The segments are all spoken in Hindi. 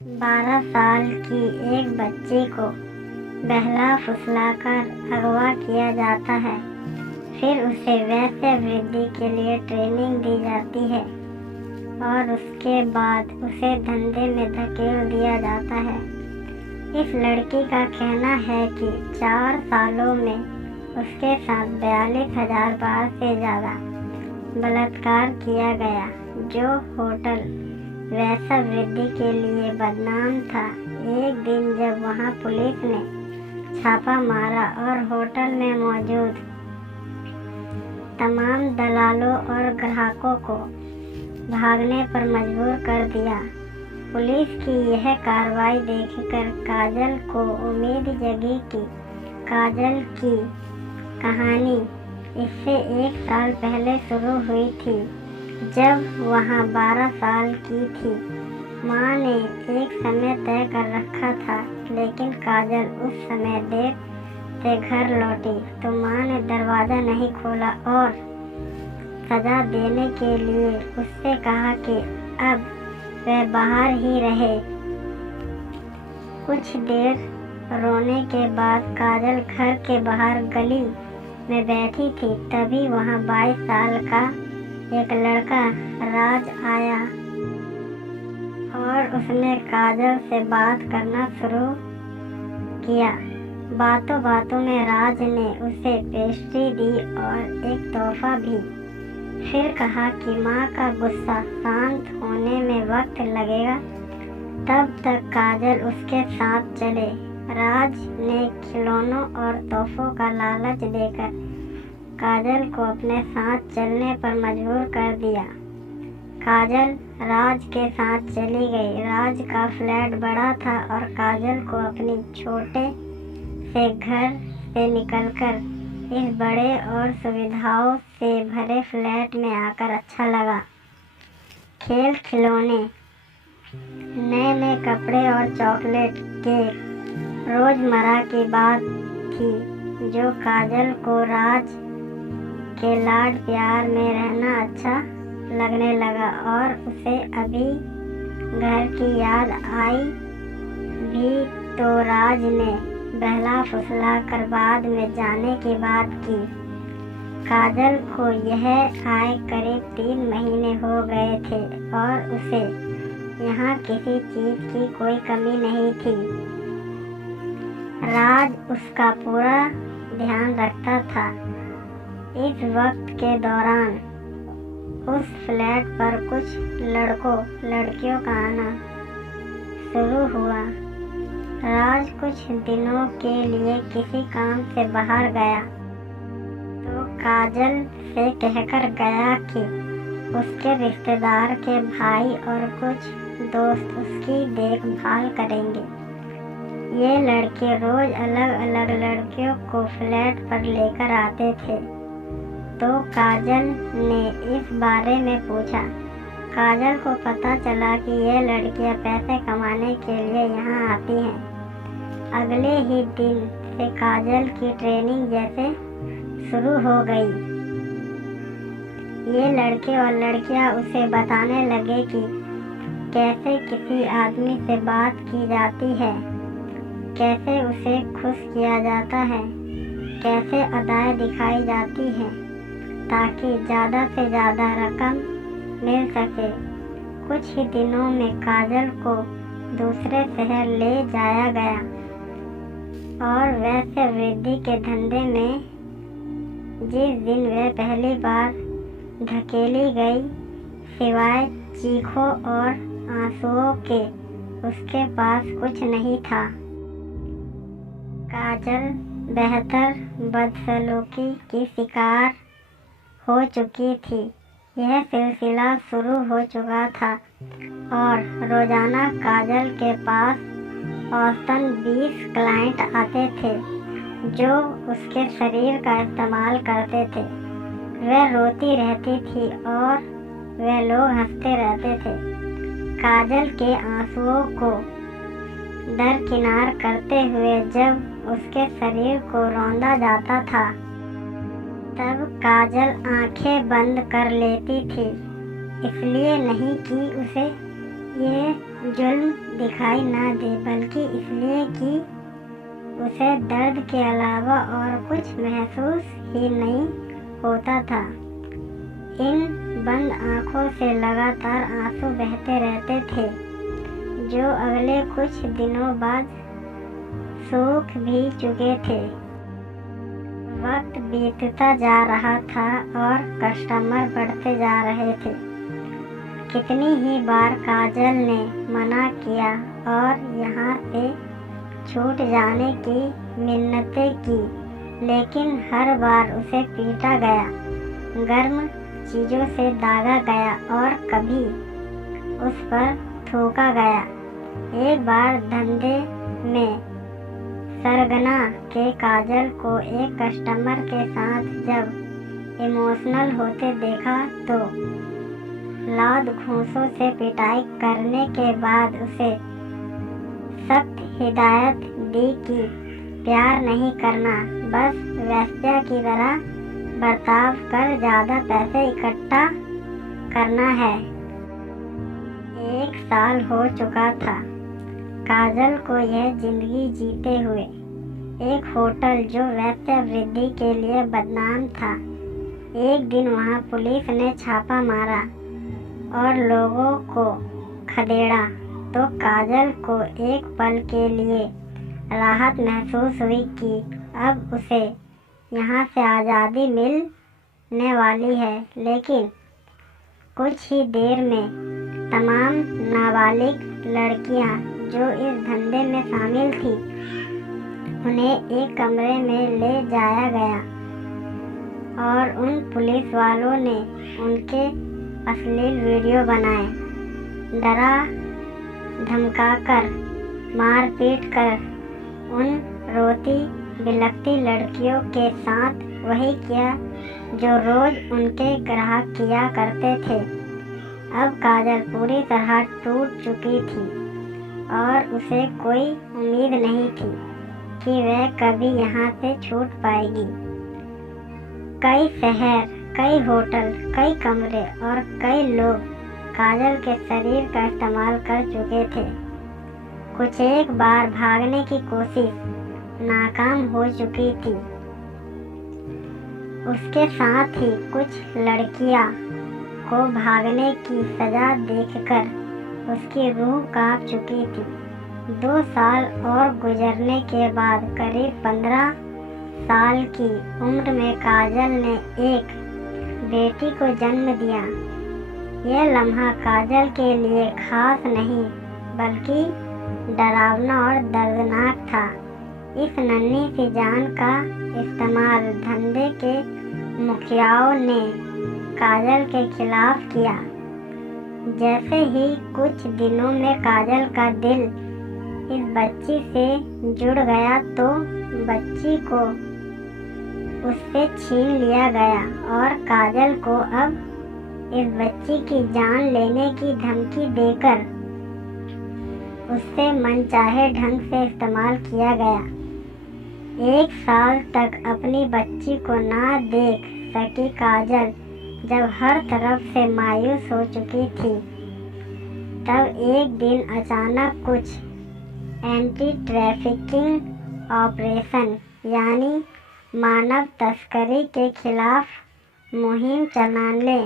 12 साल की एक बच्ची को बहला फुसलाकर अगवा किया जाता है। फिर उसे वैश्य वृद्धि के लिए ट्रेनिंग दी जाती है और उसके बाद उसे धंधे में धकेल दिया जाता है। इस लड़की का कहना है कि 4 सालों में उसके साथ 42,000 बार से ज़्यादा बलात्कार किया गया। जो होटल वेश्यावृत्ति के लिए बदनाम था, एक दिन जब वहां पुलिस ने छापा मारा और होटल में मौजूद तमाम दलालों और ग्राहकों को भागने पर मजबूर कर दिया। पुलिस की यह कार्रवाई देखकर काजल को उम्मीद जगी कि काजल की कहानी इससे 1 साल पहले शुरू हुई थी, जब वह 12 साल की थी। माँ ने एक समय तय कर रखा था, लेकिन काजल उस समय देर से घर लौटी तो माँ ने दरवाज़ा नहीं खोला और सजा देने के लिए उससे कहा कि अब वह बाहर ही रहे। कुछ देर रोने के बाद काजल घर के बाहर गली में बैठी थी। तभी वहाँ 22 साल का एक लड़का राज आया और उसने काजल से बात करना शुरू किया। बातों बातों में राज ने उसे पेस्ट्री दी और एक तोहफा भी। फिर कहा कि माँ का गुस्सा शांत होने में वक्त लगेगा, तब तक काजल उसके साथ चले। राज ने खिलौनों और तोहफों का लालच देकर काजल को अपने साथ चलने पर मजबूर कर दिया। काजल राज के साथ चली गई। राज का फ्लैट बड़ा था और काजल को अपनी छोटे से घर से निकलकर इस बड़े और सुविधाओं से भरे फ्लैट में आकर अच्छा लगा। खेल खिलौने, नए नए कपड़े और चॉकलेट केक रोज़मर्रा की बात थी, जो काजल को राज के लाड प्यार में रहना अच्छा लगने लगा और उसे अभी घर की याद आई भी तो राज ने बहला फुसला कर बाद में जाने की बात की। काजल को यह आए करीब 3 महीने हो गए थे और उसे यहाँ किसी चीज़ की कोई कमी नहीं थी। राज उसका पूरा ध्यान रखता था। इस वक्त के दौरान उस फ्लैट पर कुछ लड़कों लड़कियों का आना शुरू हुआ। राज कुछ दिनों के लिए किसी काम से बाहर गया तो काजल से कहकर गया कि उसके रिश्तेदार के भाई और कुछ दोस्त उसकी देखभाल करेंगे। ये लड़के रोज अलग अलग लड़कियों को फ्लैट पर लेकर आते थे, तो काजल ने इस बारे में पूछा। काजल को पता चला कि ये लड़कियां पैसे कमाने के लिए यहाँ आती हैं। अगले ही दिन से काजल की ट्रेनिंग जैसे शुरू हो गई। ये लड़के और लड़कियां उसे बताने लगे कि कैसे किसी आदमी से बात की जाती है, कैसे उसे खुश किया जाता है, कैसे अदाएं दिखाई जाती हैं ताकि ज़्यादा से ज़्यादा रकम मिल सके। कुछ ही दिनों में काजल को दूसरे शहर ले जाया गया और वैश्य वृद्धि के धंधे में जिस दिन वह पहली बार धकेली गई, सिवाय चीखों और आंसुओं के उसके पास कुछ नहीं था। काजल बेहतर बदसलूकी की शिकार हो चुकी थी। यह सिलसिला शुरू हो चुका था और रोज़ाना काजल के पास औसतन 20 क्लाइंट आते थे जो उसके शरीर का इस्तेमाल करते थे। वह रोती रहती थी और वह लोग हंसते रहते थे। काजल के आंसुओं को दरकिनार करते हुए जब उसके शरीर को रौंदा जाता था, तब काजल आंखें बंद कर लेती थी, इसलिए नहीं कि उसे ये जुल्म दिखाई ना दे, बल्कि इसलिए कि उसे दर्द के अलावा और कुछ महसूस ही नहीं होता था। इन बंद आंखों से लगातार आंसू बहते रहते थे, जो अगले कुछ दिनों बाद सूख भी चुके थे। वक्त बीतता जा रहा था और कस्टमर बढ़ते जा रहे थे। कितनी ही बार काजल ने मना किया और यहाँ से छूट जाने की मिन्नतें की, लेकिन हर बार उसे पीटा गया, गर्म चीज़ों से दागा गया और कभी उस पर थूका गया। एक बार धंधे में सरगना के काजल को एक कस्टमर के साथ जब इमोशनल होते देखा तो लाद घूंसों से पिटाई करने के बाद उसे सख्त हिदायत दी कि प्यार नहीं करना, बस वेश्या की तरह बर्ताव कर ज़्यादा पैसे इकट्ठा करना है। 1 साल हो चुका था काजल को यह जिंदगी जीते हुए। एक होटल जो वेश्यावृत्ति के लिए बदनाम था, एक दिन वहां पुलिस ने छापा मारा और लोगों को खदेड़ा तो काजल को एक पल के लिए राहत महसूस हुई कि अब उसे यहाँ से आज़ादी मिलने वाली है। लेकिन कुछ ही देर में तमाम नाबालिग लड़कियाँ जो इस धंधे में शामिल थी, उन्हें एक कमरे में ले जाया गया और उन पुलिस वालों ने उनके अश्लील वीडियो बनाए, डरा धमकाकर, मारपीट कर उन रोती बिलखती लड़कियों के साथ वही किया जो रोज उनके ग्राहक किया करते थे। अब काजल पूरी तरह टूट चुकी थी और उसे कोई उम्मीद नहीं थी कि वह कभी यहाँ से छूट पाएगी। कई शहर, कई होटल, कई कमरे और कई लोग काजल के शरीर का इस्तेमाल कर चुके थे। कुछ एक बार भागने की कोशिश नाकाम हो चुकी थी। उसके साथ ही कुछ लड़कियां को भागने की सजा देखकर उसकी रूह कांप चुकी थी। 2 साल और गुजरने के बाद करीब 15 साल की उम्र में काजल ने एक बेटी को जन्म दिया। यह लम्हा काजल के लिए खास नहीं बल्कि डरावना और दर्दनाक था। इस नन्ही सी जान का इस्तेमाल धंधे के मुखियाओं ने काजल के खिलाफ किया। जैसे ही कुछ दिनों में काजल का दिल इस बच्ची से जुड़ गया तो बच्ची को उससे छीन लिया गया और काजल को अब इस बच्ची की जान लेने की धमकी देकर उससे मनचाहे ढंग से इस्तेमाल किया गया। 1 साल तक अपनी बच्ची को ना देख सकी काजल जब हर तरफ से मायूस हो चुकी थी, तब एक दिन अचानक कुछ एंटी ट्रैफिकिंग ऑपरेशन यानी मानव तस्करी के खिलाफ मुहिम चलाने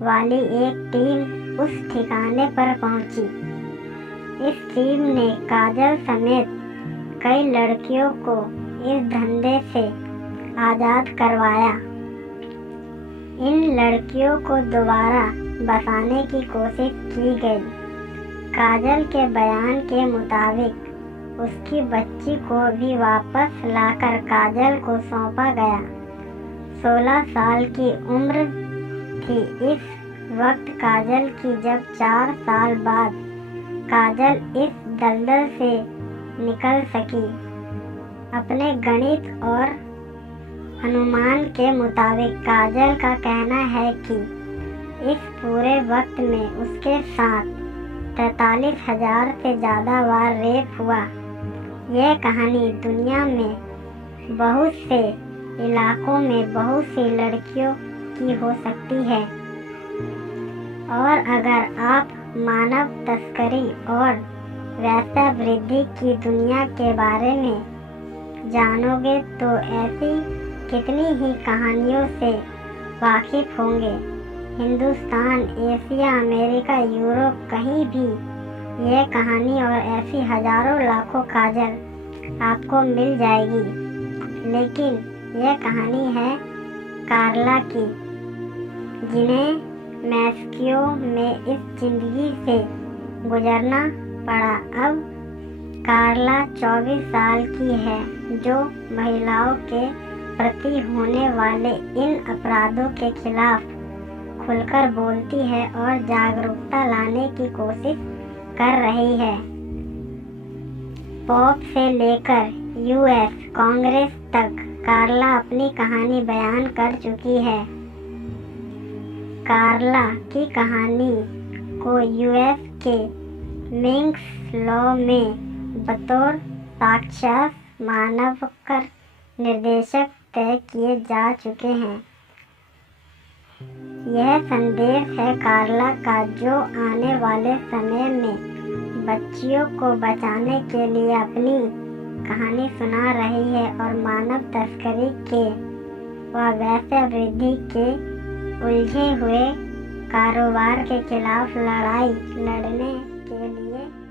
वाली एक टीम उस ठिकाने पर पहुंची। इस टीम ने काजल समेत कई लड़कियों को इस धंधे से आज़ाद करवाया। इन लड़कियों को दोबारा बसाने की कोशिश की गई। काजल के बयान के मुताबिक उसकी बच्ची को भी वापस लाकर काजल को सौंपा गया। 16 साल की उम्र थी इस वक्त काजल की जब 4 साल बाद काजल इस दलदल से निकल सकी। अपने गणित और अनुमान के मुताबिक काजल का कहना है कि इस पूरे वक्त में उसके साथ 43,000 से ज़्यादा बार रेप हुआ। यह कहानी दुनिया में बहुत से इलाकों में बहुत सी लड़कियों की हो सकती है। और अगर आप मानव तस्करी और वेश्यावृत्ति की दुनिया के बारे में जानोगे तो ऐसी कितनी ही कहानियों से वाकिफ होंगे। हिंदुस्तान, एशिया, अमेरिका, यूरोप, कहीं भी यह कहानी और ऐसी हजारों लाखों काजल आपको मिल जाएगी। लेकिन यह कहानी है कार्ला की, जिन्हें मैक्सिको में इस जिंदगी से गुजरना पड़ा। अब कार्ला 24 साल की है, जो महिलाओं के प्रति होने वाले इन अपराधों के खिलाफ खुलकर बोलती है और जागरूकता लाने की कोशिश कर रही है। पॉप से लेकर यूएस कांग्रेस तक कार्ला अपनी कहानी बयान कर चुकी है। कार्ला की कहानी को यूएस के मिंक्स लॉ में बतौर साक्षात मानवकर निर्देशक तय किए जा चुके हैं। यह संदेश है कार्ला का, जो आने वाले समय में बच्चियों को बचाने के लिए अपनी कहानी सुना रही है और मानव तस्करी के व वेश्यावृत्ति के उलझे हुए कारोबार के खिलाफ लड़ाई लड़ने के लिए